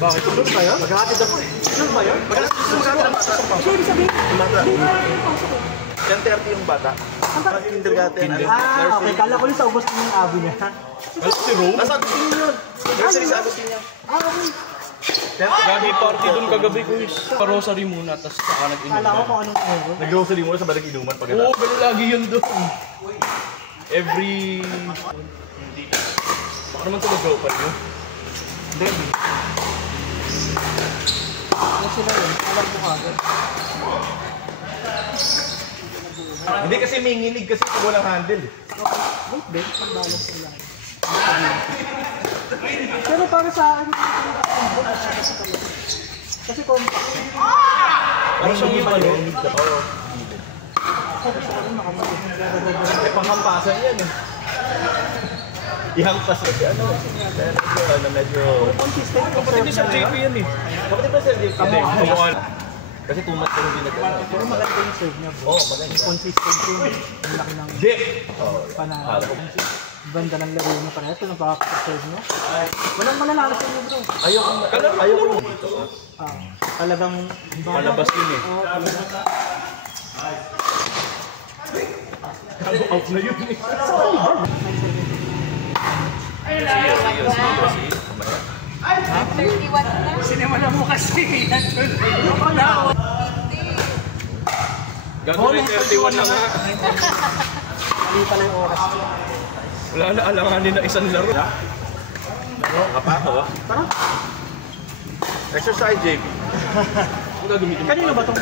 Bakit? Tulog kayo? Maghahatid ako eh. Tulog ba yun? Maghahatid ang bata. Ibig sabihin? Ang bata. 10:30 yung bata. Kindergarten. Okay. Kala ko yung sa Augustine yung abo niya. Ano si Rome? Nasa Agustin yun. Nursery sa Agustin niya. Okay. Gabi party dun kagabi ko is pa-rosary muna, tapos saka nag-inuman. Kala ko kung anong ano. Nag-grocery muna sa balag inuman pagkatapos. Oo, ganun lagi yun doon. Every... Baka naman sila go pa rin. Hindi. Ano sila yun? Alam ko agad. Hindi kasi may nginig kasi kung walang handle. Wait, Ben. Pag-balance sila. Pero para sa akin, kasi compact. Ano siyang iba yun? Oo. May panghampasan yan eh. Ihampas kasi ano eh. Medyo... Consistent. Kapatid ni Sir JP yan eh. Kapatid ba Sir JP? Hindi, kasi too much yung ginagawa. Pero maganda yung serve niya, bro. Oo, maganda. Consistent yung laki ng panalo. Ganda ng laro mo parehas kung napaka-serve mo. Walang malalaro sa inyo, bro. Ayoko yung dito. Talagang... Malabas yun eh. Oo, talagang... Out na yun eh. Ay, 31 na. Sinimala mo kasi. Gagawin 31 na nga. Hindi pala yung oras. Wala na alanganin na isang laro. Kapato. Tara. Exercise, JP. Kanino ba itong?